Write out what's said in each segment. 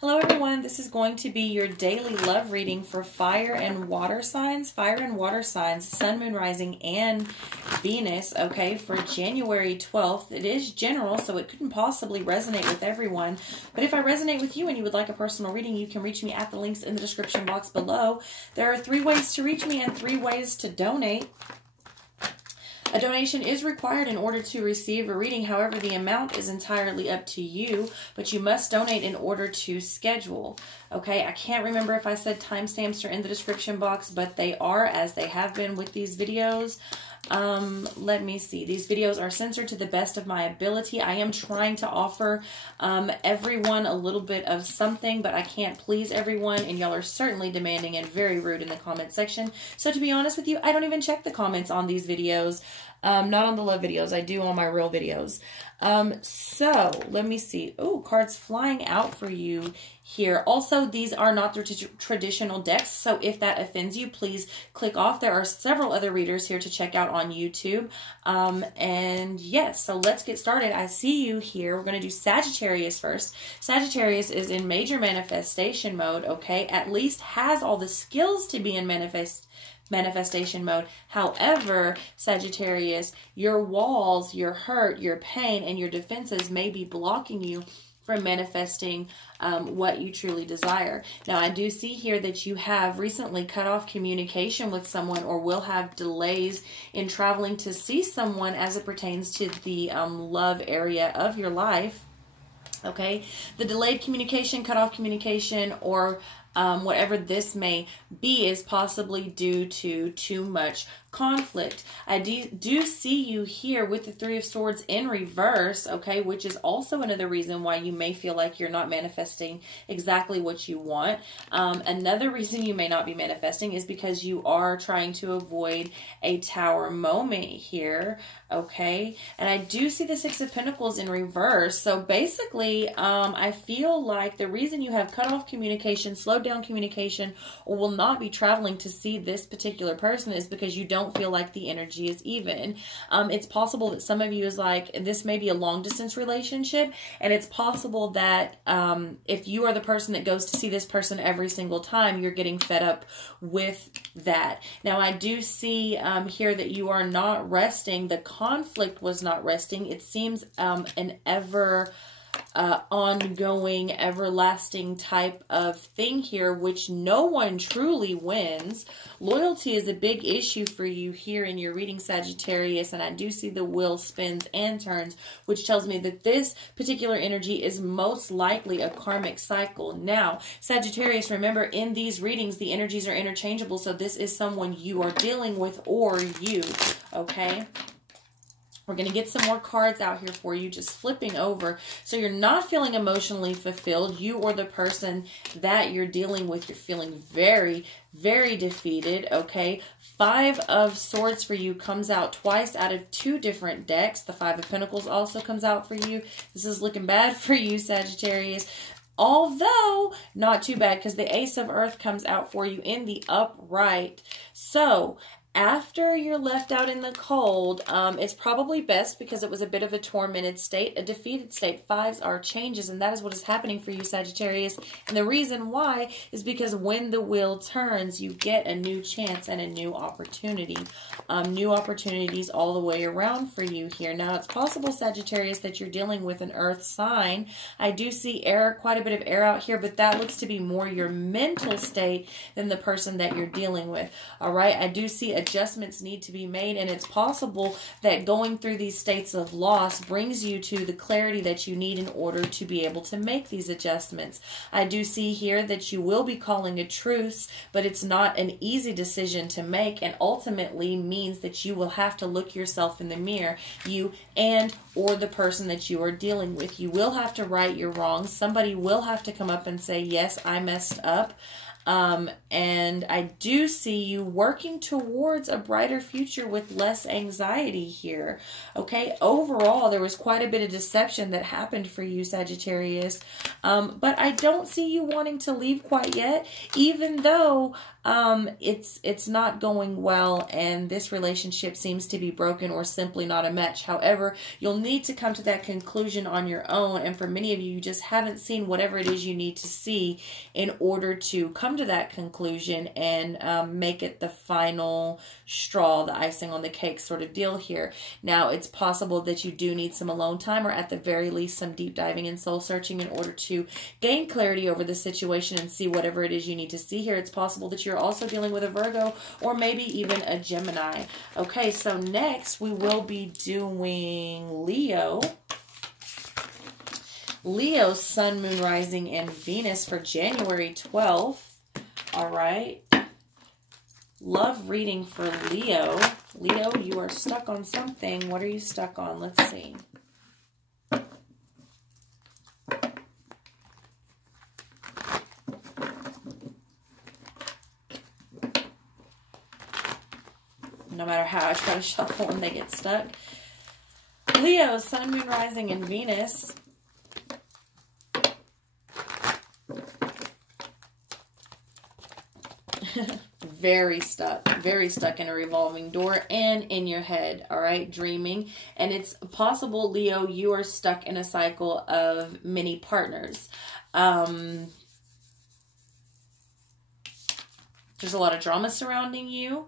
Hello everyone, this is going to be your daily love reading for fire and water signs, sun, moon, rising, and Venus, okay, for January 12th. It is general, so it couldn't possibly resonate with everyone, but if I resonate with you and you would like a personal reading, you can reach me at the links in the description box below. There are 3 ways to reach me and 3 ways to donate. A donation is required in order to receive a reading. However, the amount is entirely up to you, but you must donate in order to schedule. Okay, I can't remember if I said timestamps are in the description box, but they are, as they have been with these videos. Let me see. These videos are censored to the best of my ability. I am trying to offer everyone a little bit of something, but I can't please everyone, and y'all are certainly demanding and very rude in the comment section. So to be honest with you, I don't even check the comments on these videos. Not on the love videos. I do on my real videos. So let me see. Oh, cards flying out for you here. Also, these are not the traditional decks, so if that offends you, please click off. There are several other readers here to check out on YouTube. And yes, so let's get started. I see you here. We're going to do Sagittarius first. Sagittarius is in major manifestation mode, okay? At least has all the skills to be in manifestation mode. However, Sagittarius, your walls, your hurt, your pain, and your defenses may be blocking you from manifesting what you truly desire. Now, I do see here that you have recently cut off communication with someone or will have delays in traveling to see someone as it pertains to the love area of your life. Okay, the delayed communication, cut off communication, or whatever this may be is possibly due to too much conflict. I do see you here with the 3 of Swords in reverse, okay, which is also another reason why you may feel like you're not manifesting exactly what you want. Another reason you may not be manifesting is because you are trying to avoid a Tower moment here, okay? And I do see the 6 of Pentacles in reverse. So basically, I feel like the reason you have cut off communication, slowed down communication, or will not be traveling to see this particular person is because you don't feel like the energy is even. It's possible that some of you is like, this may be a long distance relationship, and it's possible that if you are the person that goes to see this person every single time, you're getting fed up with that. Now, I do see here that you are not resting. The conflict was not resting. It seems an ever ongoing, everlasting type of thing here, which no one truly wins. Loyalty is a big issue for you here in your reading, Sagittarius, and I do see the wheel spins and turns, which tells me that this particular energy is most likely a karmic cycle. Now, Sagittarius, remember, in these readings, the energies are interchangeable, so this is someone you are dealing with or you, okay? We're going to get some more cards out here for you, just flipping over. So you're not feeling emotionally fulfilled. You or the person that you're dealing with, you're feeling very, very defeated, okay? 5 of Swords for you comes out twice out of 2 different decks. The 5 of Pentacles also comes out for you. This is looking bad for you, Sagittarius. Although, not too bad, because the Ace of Earth comes out for you in the upright. So, after you're left out in the cold, it's probably best, because it was a bit of a tormented state, a defeated state. 5s are changes, and that is what is happening for you, Sagittarius. And the reason why is because when the wheel turns, you get a new chance and a new opportunity. New opportunities all the way around for you here. Now, it's possible, Sagittarius, that you're dealing with an earth sign. I do see air, quite a bit of air out here, but that looks to be more your mental state than the person that you're dealing with. All right, I do see adjustments need to be made, and it's possible that going through these states of loss brings you to the clarity that you need in order to be able to make these adjustments. I do see here that you will be calling a truce, but it's not an easy decision to make, and ultimately means that you will have to look yourself in the mirror, you and or the person that you are dealing with. You will have to right your wrongs. Somebody will have to come up and say, yes, I messed up. And I do see you working towards a brighter future with less anxiety here. Okay, overall, there was quite a bit of deception that happened for you, Sagittarius. But I don't see you wanting to leave quite yet, even though it's not going well and this relationship seems to be broken or simply not a match. However, you'll need to come to that conclusion on your own, and for many of you, you just haven't seen whatever it is you need to see in order to come to that conclusion and make it the final straw, the icing on the cake sort of deal here. Now, it's possible that you do need some alone time, or at the very least some deep diving and soul searching in order to gain clarity over the situation and see whatever it is you need to see here. It's possible that you're also dealing with a Virgo or maybe even a Gemini. Okay, so next we will be doing Leo. Leo, Sun, Moon, Rising, and Venus for January 12th. All right. Love reading for Leo. Leo, you are stuck on something. What are you stuck on? Let's see. No matter how I try to shuffle them, they get stuck. Leo, Sun, Moon, Rising, and Venus. Very stuck in a revolving door and in your head, all right, dreaming. And it's possible, Leo, you are stuck in a cycle of many partners. There's a lot of drama surrounding you.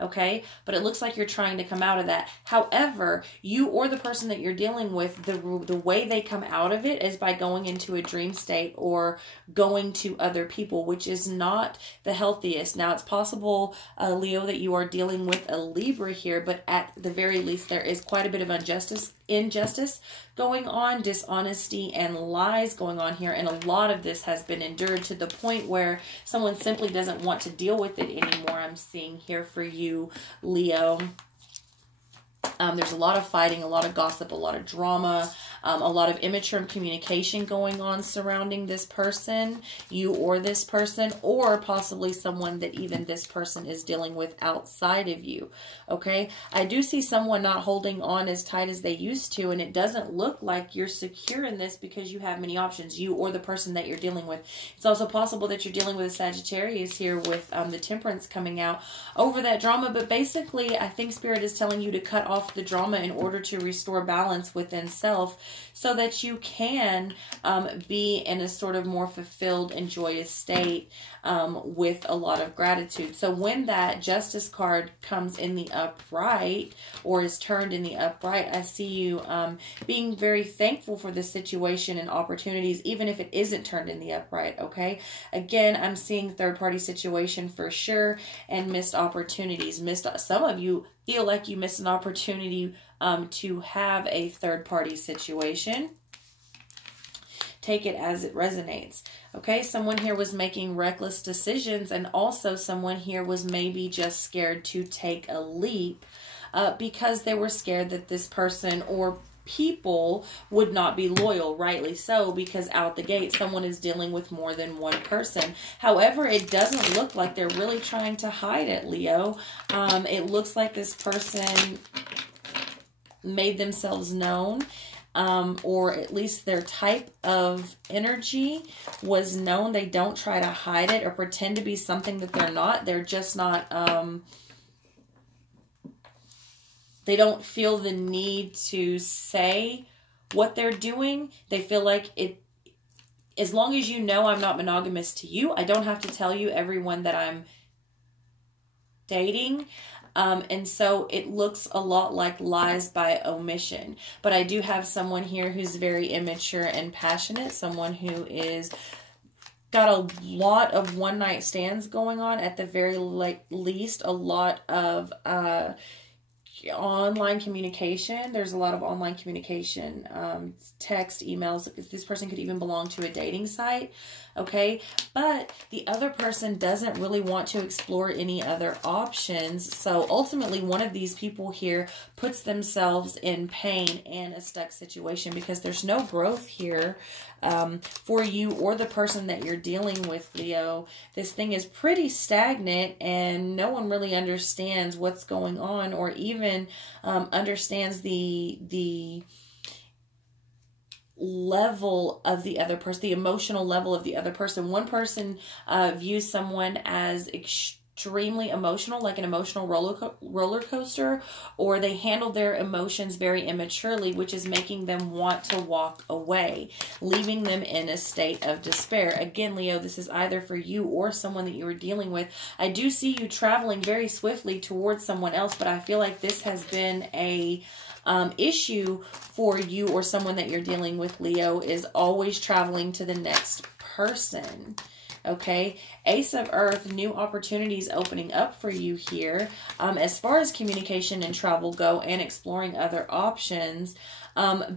Okay, but it looks like you're trying to come out of that. However, you or the person that you're dealing with, the way they come out of it is by going into a dream state or going to other people, which is not the healthiest. Now, it's possible, Leo, that you are dealing with a Libra here, but at the very least, there is quite a bit of injustice going on, dishonesty and lies going on here, and a lot of this has been endured to the point where someone simply doesn't want to deal with it anymore. I'm seeing here for you, Leo. There's a lot of fighting, a lot of gossip, a lot of drama, a lot of immature communication going on surrounding this person, you or this person, or possibly someone that even this person is dealing with outside of you. Okay, I do see someone not holding on as tight as they used to, and it doesn't look like you're secure in this because you have many options, you or the person that you're dealing with. It's also possible that you're dealing with a Sagittarius here with the Temperance coming out over that drama, but basically I think Spirit is telling you to cut off the drama in order to restore balance within self so that you can be in a sort of more fulfilled and joyous state with a lot of gratitude. So when that Justice card comes in the upright or is turned in the upright, I see you being very thankful for the situation and opportunities, even if it isn't turned in the upright, okay? Again, I'm seeing third-party situation for sure and missed opportunities. Some of you feel like you missed an opportunity to have a third-party situation. Take it as it resonates. Okay, someone here was making reckless decisions, and also someone here was maybe just scared to take a leap because they were scared that this person or people would not be loyal, rightly so, because out the gate someone is dealing with more than one person. However, it doesn't look like they're really trying to hide it, Leo. It looks like this person made themselves known, or at least their type of energy was known. They don't try to hide it or pretend to be something that they're not. They're just not, they don't feel the need to say what they're doing. They feel like as long as you know I'm not monogamous to you, I don't have to tell you everyone that I'm dating. And so it looks a lot like lies by omission. But I do have someone here who's very immature and passionate. Someone who is got a lot of one-night stands going on. At the very least, a lot of online communication. There's a lot of online communication, text, emails. This person could even belong to a dating site, okay? But the other person doesn't really want to explore any other options. So ultimately, one of these people here puts themselves in pain and a stuck situation because there's no growth here for you or the person that you're dealing with, Leo. This thing is pretty stagnant and no one really understands what's going on, or even understands the level of the other person, the emotional level of the other person. One person views someone as extremely emotional, like an emotional roller coaster, or they handle their emotions very immaturely, which is making them want to walk away, leaving them in a state of despair. Again, Leo, this is either for you or someone that you were dealing with. I do see you traveling very swiftly towards someone else, but I feel like this has been a issue for you or someone that you're dealing with, Leo, is always traveling to the next person. Okay, Ace of Earth, new opportunities opening up for you here. As far as communication and travel go and exploring other options,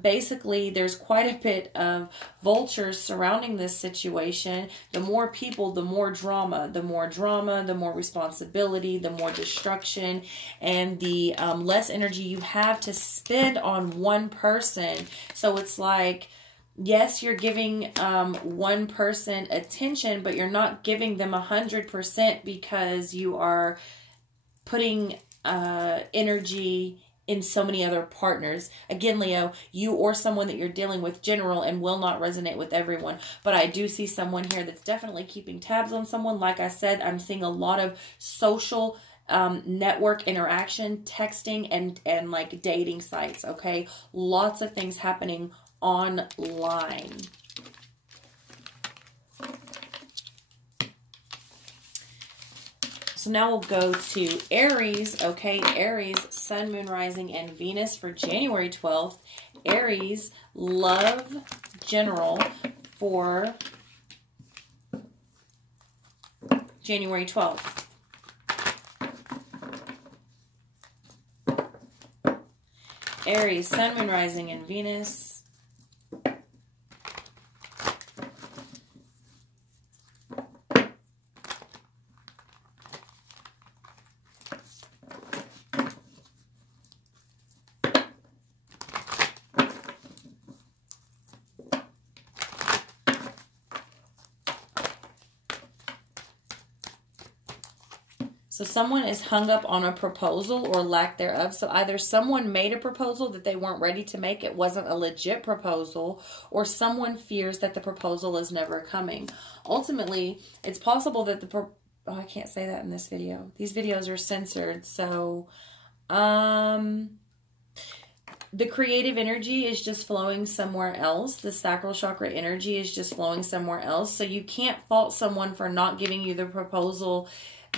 basically there's quite a bit of vultures surrounding this situation. The more people, the more drama. The more drama, the more responsibility, the more destruction, and the less energy you have to spend on one person. So it's like, yes, you're giving one person attention, but you're not giving them 100% because you are putting energy in so many other partners. Again, Leo, you or someone that you're dealing with, general and will not resonate with everyone. But I do see someone here that's definitely keeping tabs on someone. Like I said, I'm seeing a lot of social network interaction, texting, and like dating sites, okay? Lots of things happening online. So now we'll go to Aries, okay? Aries, Sun, Moon, Rising, and Venus for January 12th. Aries, love, general for January 12th. Aries, Sun, Moon, Rising, and Venus. So someone is hung up on a proposal or lack thereof. So either someone made a proposal that they weren't ready to make, it wasn't a legit proposal, or someone fears that the proposal is never coming. Ultimately, it's possible that oh, I can't say that in this video. These videos are censored. So, the creative energy is just flowing somewhere else. The sacral chakra energy is just flowing somewhere else. So you can't fault someone for not giving you the proposal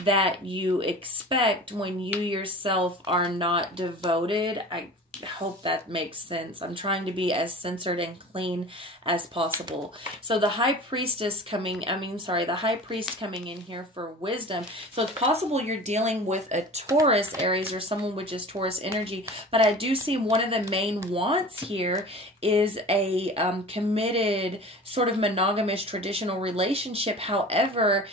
that you expect when you yourself are not devoted. I hope that makes sense. I'm trying to be as censored and clean as possible. So the High Priestess coming, the High Priest coming in here for wisdom. So it's possible you're dealing with a Taurus, Aries, or someone with just Taurus energy. But I do see one of the main wants here is a committed, sort of monogamous, traditional relationship. However,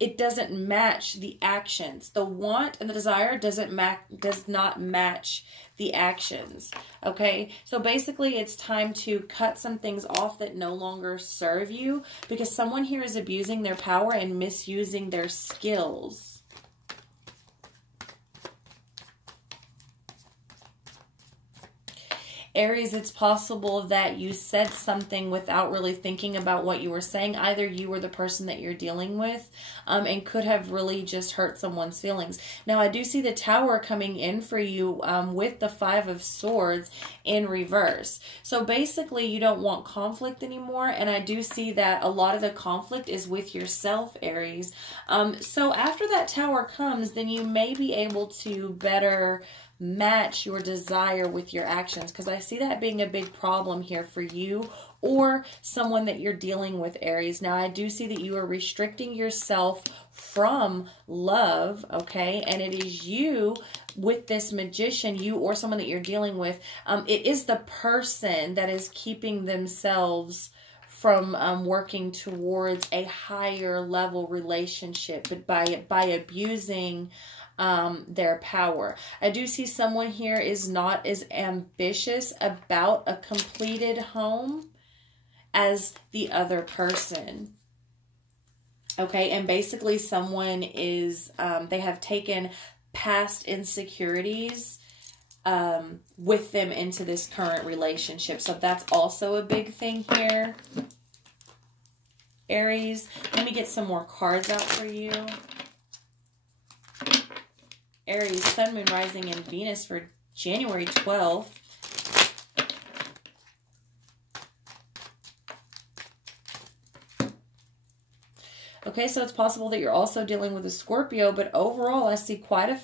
it doesn't match the actions. The want and the desire does not match the actions. Okay, so basically it's time to cut some things off that no longer serve you, because someone here is abusing their power and misusing their skills. Aries, it's possible that you said something without really thinking about what you were saying. Either you or the person that you're dealing with, and could have really just hurt someone's feelings. Now, I do see the Tower coming in for you with the Five of Swords in reverse. So basically, you don't want conflict anymore, and I do see that a lot of the conflict is with yourself, Aries. So after that Tower comes, then you may be able to better match your desire with your actions, because I see that being a big problem here for you or someone that you're dealing with, Aries. Now, I do see that you are restricting yourself from love, okay? And it is you with this Magician, you or someone that you're dealing with. It is the person that is keeping themselves from working towards a higher level relationship, but by abusing their power. I do see someone here is not as ambitious about a completed home as the other person. Okay, and basically someone is, they have taken past insecurities with them into this current relationship. So that's also a big thing here, Aries. Let me get some more cards out for you. Aries, Sun, Moon, Rising, and Venus for January 12th. Okay, so it's possible that you're also dealing with a Scorpio, but overall I see quite a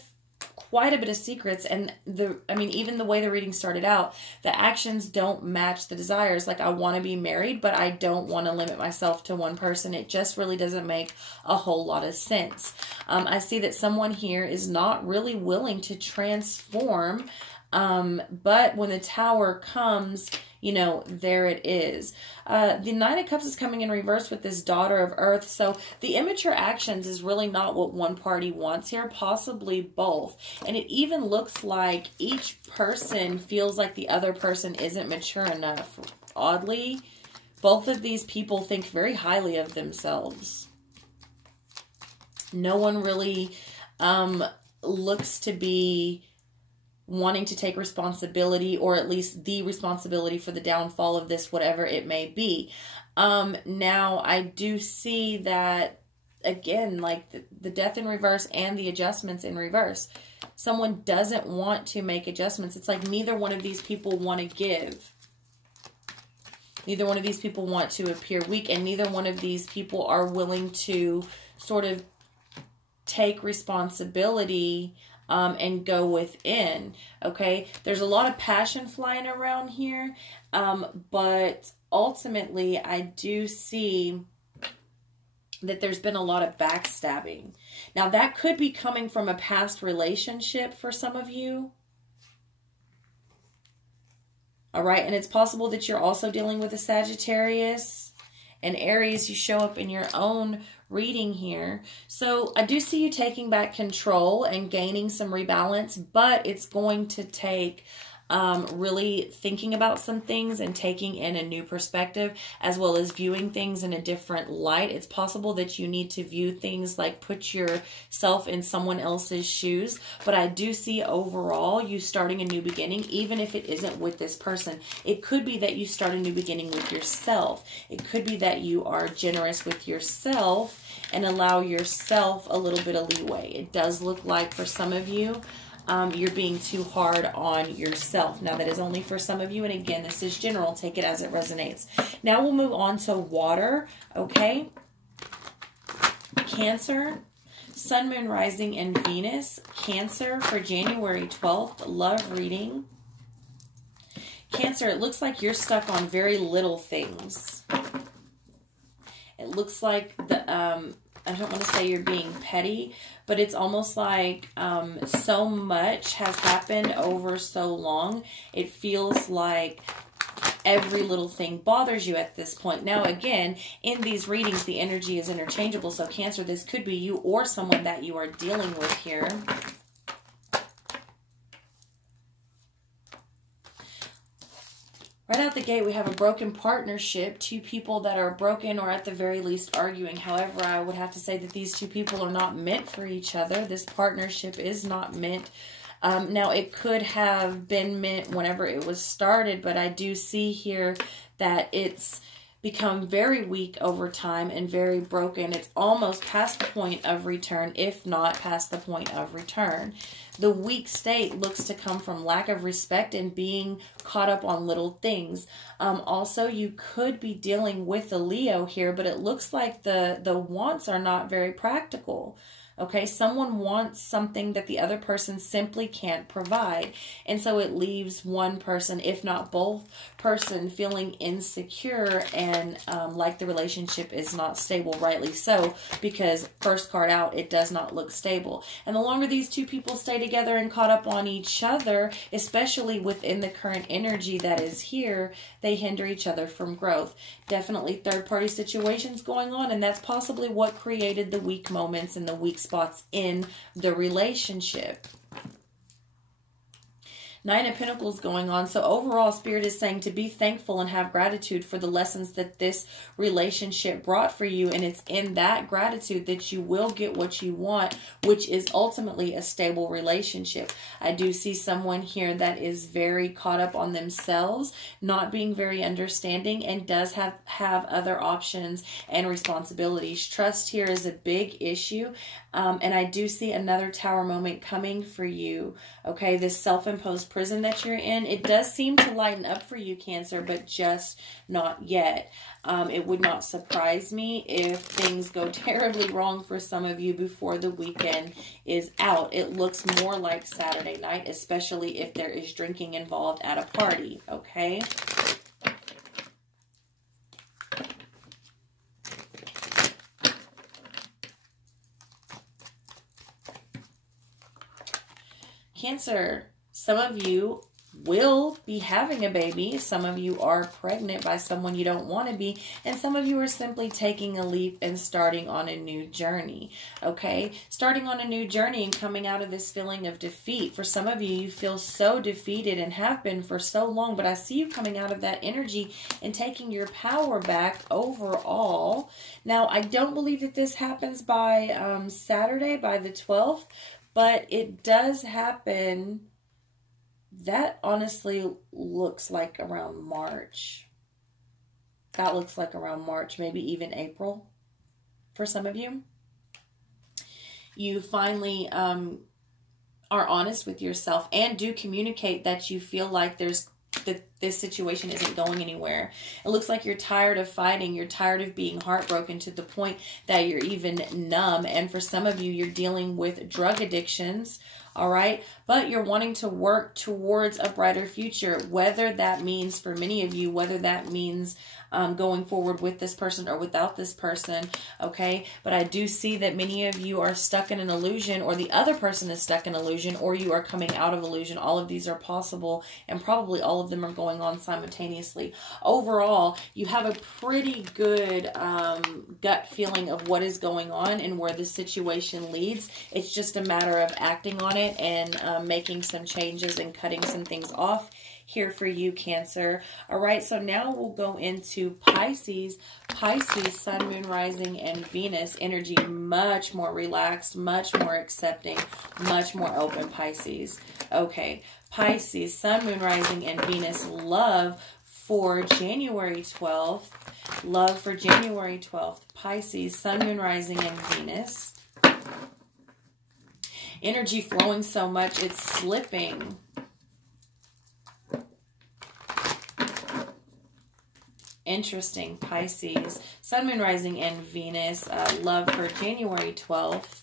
bit of secrets. And even the way the reading started out, the actions don't match the desires. Like, I want to be married, but I don't want to limit myself to one person. It just really doesn't make a whole lot of sense. I see that someone here is not really willing to transform, but when the Tower comes, you know, there it is. The Nine of Cups is coming in reverse with this Daughter of Earth. So the immature actions is really not what one party wants here, possibly both. And it even looks like each person feels like the other person isn't mature enough. Oddly, both of these people think very highly of themselves. No one really looks to be wanting to take responsibility, or at least the responsibility for the downfall of this, whatever it may be. Now, I do see that, again, like the Death in reverse and the Adjustments in reverse. Someone doesn't want to make adjustments. It's like neither one of these people want to give. Neither one of these people want to appear weak, and neither one of these people are willing to sort of take responsibility and go within. Okay, there's a lot of passion flying around here, but ultimately I do see that there's been a lot of backstabbing. Now, that could be coming from a past relationship for some of you. All right, and it's possible that you're also dealing with a Sagittarius. And Aries, you show up in your own reading here. So I do see you taking back control and gaining some rebalance, but it's going to take really thinking about some things and taking in a new perspective, as well as viewing things in a different light. It's possible that you need to view things like put yourself in someone else's shoes, but I do see overall you starting a new beginning, even if it isn't with this person. It could be that you start a new beginning with yourself. It could be that you are generous with yourself and allow yourself a little bit of leeway. It does look like for some of you, you're being too hard on yourself. Now, that is only for some of you, and again, this is general. Take it as it resonates. Now we'll move on to water, okay? Cancer, Sun, Moon, Rising, and Venus. Cancer for January 12th, love reading. Cancer, it looks like you're stuck on very little things. It looks like I don't want to say you're being petty, but it's almost like so much has happened over so long. It feels like every little thing bothers you at this point. Now, again, in these readings, the energy is interchangeable. So, Cancer, this could be you or someone that you are dealing with here. Right out the gate, we have a broken partnership, two people that are broken or at the very least arguing. However, I would have to say that these two people are not meant for each other. This partnership is not meant. Now, it could have been meant whenever it was started, but I do see here that it's become very weak over time and very broken. It's almost past the point of return, if not past the point of return. The weak state looks to come from lack of respect and being caught up on little things. Also, you could be dealing with a Leo here, but it looks like the wants are not very practical. Okay, someone wants something that the other person simply can't provide. And so it leaves one person, if not both person, feeling insecure and like the relationship is not stable, rightly so, because first card out, it does not look stable. And the longer these two people stay together and caught up on each other, especially within the current energy that is here, they hinder each other from growth. Definitely third-party situations going on, and that's possibly what created the weak moments and the weak spots in the relationship. Nine of Pentacles going on. So overall, Spirit is saying to be thankful and have gratitude for the lessons that this relationship brought for you. And it's in that gratitude that you will get what you want, which is ultimately a stable relationship. I do see someone here that is very caught up on themselves, not being very understanding, and does have other options and responsibilities. Trust here is a big issue. And I do see another Tower moment coming for you. Okay, this self-imposed prison that you're in, it does seem to lighten up for you, Cancer, but just not yet. It would not surprise me if things go terribly wrong for some of you before the weekend is out. It looks more like Saturday night, especially if there is drinking involved at a party, okay? Cancer, some of you will be having a baby. Some of you are pregnant by someone you don't want to be. And some of you are simply taking a leap and starting on a new journey. Okay? Starting on a new journey and coming out of this feeling of defeat. For some of you, you feel so defeated and have been for so long. But I see you coming out of that energy and taking your power back overall. Now, I don't believe that this happens by Saturday, by the 12th. But it does happen. That honestly looks like around March. That looks like around March, maybe even April for some of you. You finally are honest with yourself and do communicate that you feel like that this situation isn't going anywhere. It looks like you're tired of fighting. You're tired of being heartbroken to the point that you're even numb. And for some of you, you're dealing with drug addictions. All right. But you're wanting to work towards a brighter future, whether that means, for many of you, whether that means going forward with this person or without this person. Okay. But I do see that many of you are stuck in an illusion, or the other person is stuck in illusion, or you are coming out of illusion. All of these are possible, and probably all of them are going on simultaneously. Overall, you have a pretty good gut feeling of what is going on and where the situation leads. It's just a matter of acting on it and making some changes and cutting some things off here for you, Cancer. All right, so now we'll go into Pisces. Pisces, Sun, Moon, Rising, and Venus energy, much more relaxed, much more accepting, much more open, Pisces. Okay, Pisces, Sun, Moon, Rising, and Venus, love for January 12th. Love for January 12th. Pisces, Sun, Moon, Rising, and Venus. Energy flowing so much, it's slipping. Interesting, Pisces. Sun, Moon, Rising, and Venus. Love for January 12th.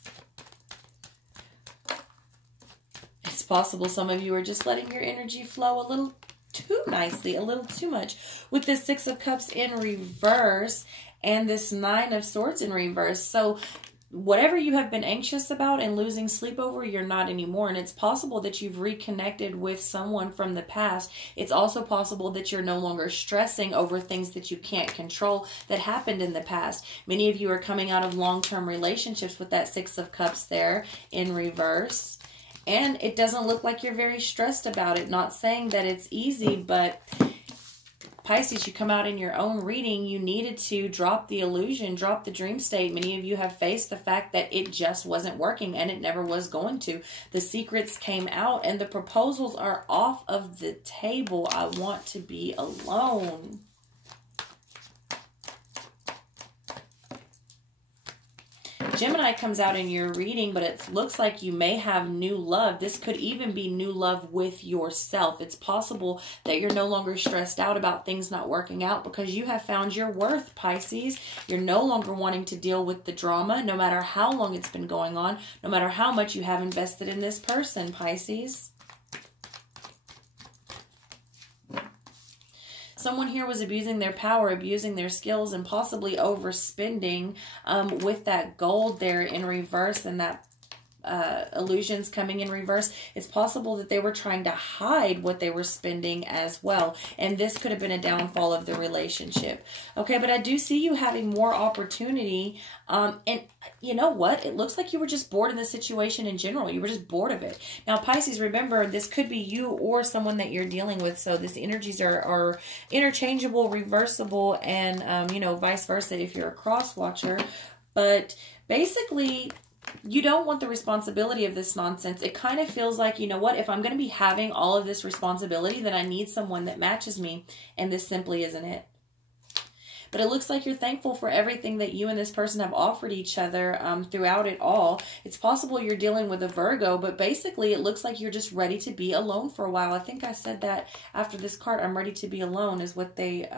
It's possible some of you are just letting your energy flow a little too nicely, a little too much. With this Six of Cups in reverse and this Nine of Swords in reverse. So whatever you have been anxious about and losing sleep over, you're not anymore. And it's possible that you've reconnected with someone from the past. It's also possible that you're no longer stressing over things that you can't control that happened in the past. Many of you are coming out of long-term relationships with that Six of Cups there in reverse. And it doesn't look like you're very stressed about it. Not saying that it's easy, but Pisces, you come out in your own reading, you needed to drop the illusion, drop the dream state. Many of you have faced the fact that it just wasn't working and it never was going to. The secrets came out and the proposals are off of the table. I want to be alone. Gemini comes out in your reading, but it looks like you may have new love. This could even be new love with yourself. It's possible that you're no longer stressed out about things not working out because you have found your worth, Pisces. You're no longer wanting to deal with the drama, no matter how long it's been going on, no matter how much you have invested in this person, Pisces. Someone here was abusing their power, abusing their skills, and possibly overspending with that gold there in reverse and that illusions coming in reverse. It's possible that they were trying to hide what they were spending as well. And this could have been a downfall of the relationship. Okay, but I do see you having more opportunity. And you know what? It looks like you were just bored in the situation in general. You were just bored of it. Now, Pisces, remember, this could be you or someone that you're dealing with. So these energies are interchangeable, reversible, and, you know, vice versa if you're a cross watcher. But basically, you don't want the responsibility of this nonsense. It kind of feels like, you know what, if I'm going to be having all of this responsibility, then I need someone that matches me, and this simply isn't it. But it looks like you're thankful for everything that you and this person have offered each other throughout it all. It's possible you're dealing with a Virgo, but basically it looks like you're just ready to be alone for a while. I think I said that after this card. I'm ready to be alone is what they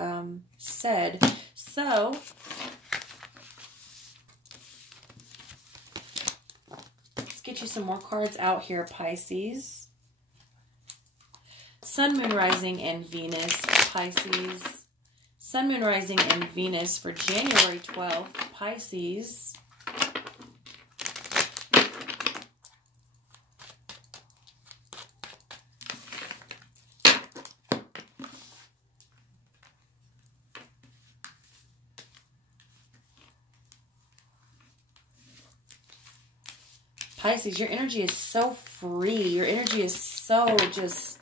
said. So get you some more cards out here, Pisces. Sun, Moon, Rising, and Venus, Pisces. Sun, Moon, Rising, and Venus for January 12th, Pisces. Pisces, your energy is so free. Your energy is so just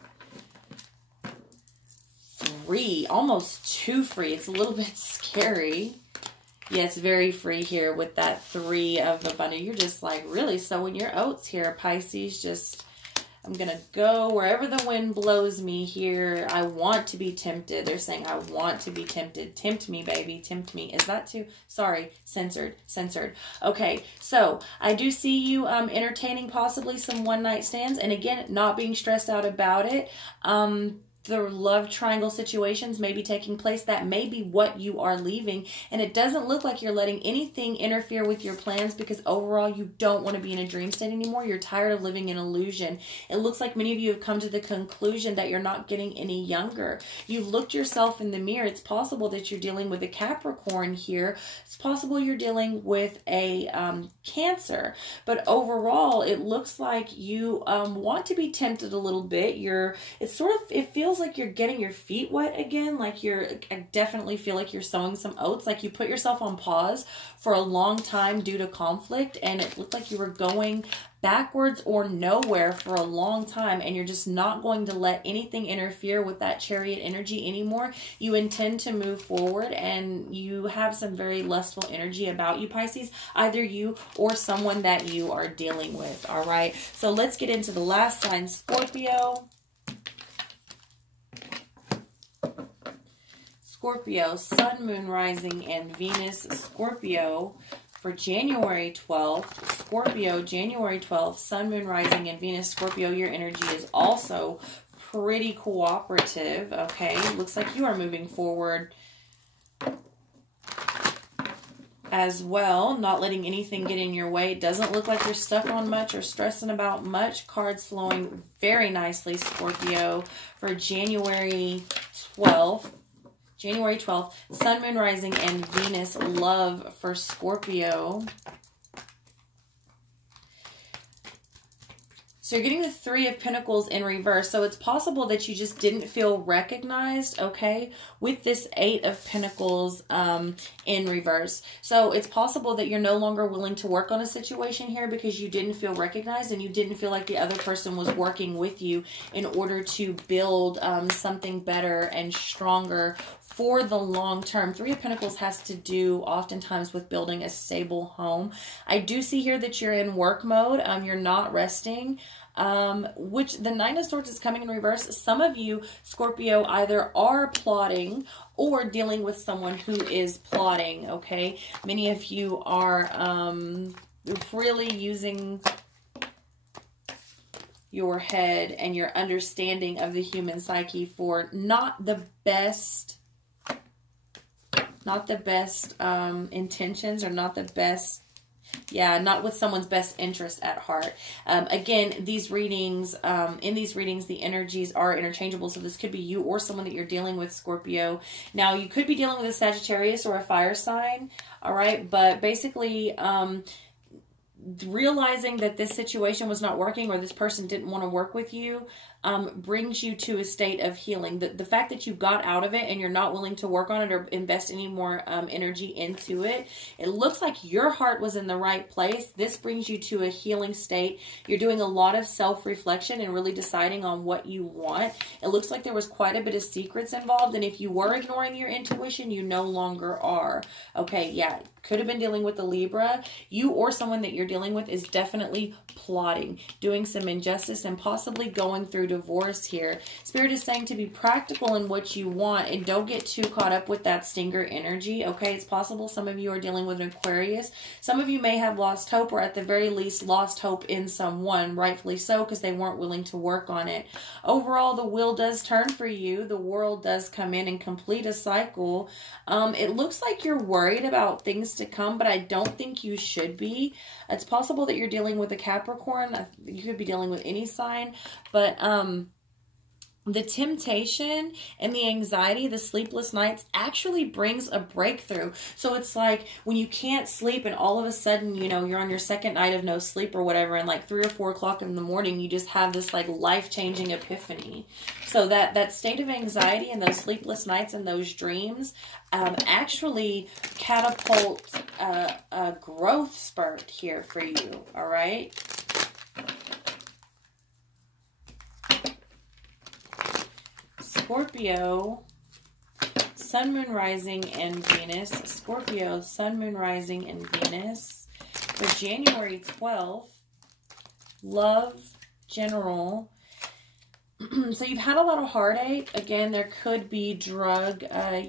free, almost too free. It's a little bit scary. Yeah, it's very free here with that 3 of abundance. You're just like really sowing your oats here, Pisces. Just, I'm going to go wherever the wind blows me here. I want to be tempted. They're saying, I want to be tempted. Tempt me, baby. Tempt me. Is that too? Sorry. Censored. Okay. So I do see you entertaining possibly some one-night stands. And again, not being stressed out about it. The love triangle situations may be taking place. That may be what you are leaving. And it doesn't look like you're letting anything interfere with your plans because overall you don't want to be in a dream state anymore. You're tired of living in illusion. It looks like many of you have come to the conclusion that you're not getting any younger. You've looked yourself in the mirror. It's possible that you're dealing with a Capricorn here. It's possible you're dealing with a Cancer. But overall, it looks like you want to be tempted a little bit. It feels like you're getting your feet wet again. Like I definitely feel like you're sowing some oats. Like you put yourself on pause for a long time due to conflict. And it looked like you were going backwards or nowhere for a long time. And you're just not going to let anything interfere with that Chariot energy anymore. You intend to move forward and you have some very lustful energy about you, Pisces. Either you or someone that you are dealing with. All right. So let's get into the last sign, Scorpio. Scorpio, Sun, Moon, Rising, and Venus. Scorpio for January 12th. Scorpio, January 12th, Sun, Moon, Rising, and Venus. Scorpio, your energy is also pretty cooperative, okay? Looks like you are moving forward as well, not letting anything get in your way. It doesn't look like you're stuck on much or stressing about much. Cards flowing very nicely, Scorpio, for January 12th. January 12th, Sun, Moon, Rising, and Venus. Love for Scorpio. So you're getting the 3 of Pentacles in reverse. So it's possible that you just didn't feel recognized, okay, with this 8 of Pentacles in reverse. So it's possible that you're no longer willing to work on a situation here because you didn't feel recognized and you didn't feel like the other person was working with you in order to build something better and stronger for the long term. 3 of Pentacles has to do oftentimes with building a stable home. I do see here that you're in work mode. You're not resting. Which the 9 of Swords is coming in reverse. Some of you, Scorpio, either are plotting or dealing with someone who is plotting, okay? Many of you are really using your head and your understanding of the human psyche for not the best intentions, or not the best, not with someone's best interest at heart. Again, these readings, in these readings, the energies are interchangeable. So this could be you or someone that you're dealing with, Scorpio. Now, you could be dealing with a Sagittarius or a fire sign. All right. But basically, realizing that this situation was not working, or this person didn't want to work with you, brings you to a state of healing. The fact that you got out of it and you're not willing to work on it or invest any more energy into it, it looks like your heart was in the right place. This brings you to a healing state. You're doing a lot of self-reflection and really deciding on what you want. It looks like there was quite a bit of secrets involved, and if you were ignoring your intuition, you no longer are. Okay, yeah, could have been dealing with the Libra. You or someone that you're dealing with is definitely plotting, doing some injustice, and possibly going through divorce here. Spirit is saying to be practical in what you want and don't get too caught up with that stinger energy. Okay, it's possible some of you are dealing with an Aquarius. Some of you may have lost hope, or at the very least lost hope in someone, rightfully so, because they weren't willing to work on it. Overall, the wheel does turn for you. The world does come in and complete a cycle. It looks like you're worried about things to come, but I don't think you should be. It's possible that you're dealing with a Capricorn. You could be dealing with any sign, but the temptation and the anxiety, the sleepless nights, actually brings a breakthrough. So it's like when you can't sleep and all of a sudden, you know, you're on your second night of no sleep or whatever, and like 3 or 4 o'clock in the morning, you just have this like life-changing epiphany. So that state of anxiety and those sleepless nights and those dreams actually catapult a growth spurt here for you. All right. Scorpio, Sun, Moon, Rising, and Venus. Scorpio, Sun, Moon, Rising, and Venus. For January 12th, love, general. So you've had a lot of heartache. Again, there could be drug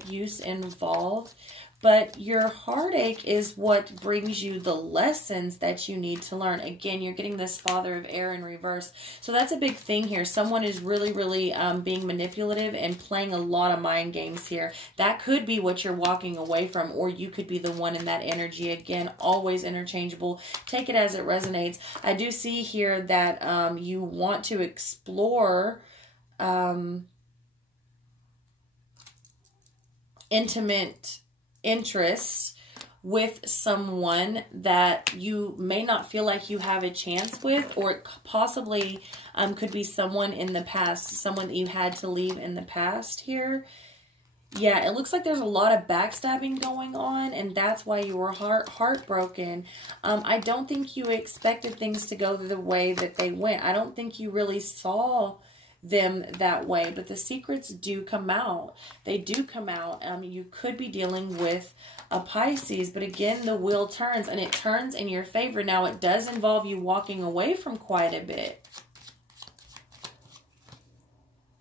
use involved. But your heartache is what brings you the lessons that you need to learn. Again, you're getting this Father of Air in reverse. So that's a big thing here. Someone is really, really being manipulative and playing a lot of mind games here. That could be what you're walking away from, or you could be the one in that energy. Again, always interchangeable. Take it as it resonates. I do see here that you want to explore intimate interests with someone that you may not feel like you have a chance with, or it possibly could be someone in the past, someone that you had to leave in the past here. Yeah, it looks like there's a lot of backstabbing going on, and that's why you were heartbroken. I don't think you expected things to go the way that they went. I don't think you really saw them that way, but the secrets do come out. They do come out. You could be dealing with a Pisces, but again, the wheel turns, and it turns in your favor. Now, it does involve you walking away from quite a bit,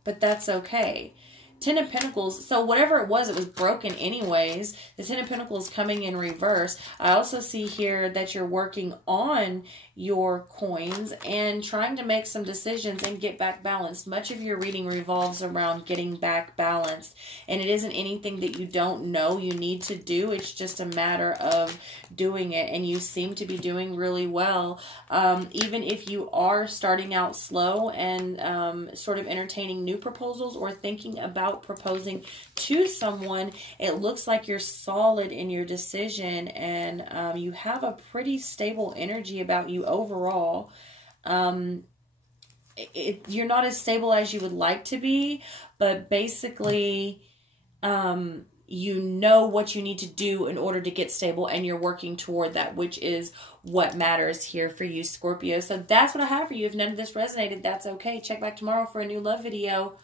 but that's okay. 10 of Pentacles, so whatever it was broken anyways. The 10 of Pentacles coming in reverse. I also see here that you're working on your coins and trying to make some decisions and get back balanced. Much of your reading revolves around getting back balanced, and it isn't anything that you don't know you need to do. It's just a matter of doing it, and you seem to be doing really well. Even if you are starting out slow and sort of entertaining new proposals or thinking about proposing to someone, it looks like you're solid in your decision, and you have a pretty stable energy about you overall. You're not as stable as you would like to be, but basically you know what you need to do in order to get stable, and you're working toward that, which is what matters here for you, Scorpio. So that's what I have for you. If none of this resonated, that's okay. Check back tomorrow for a new love video.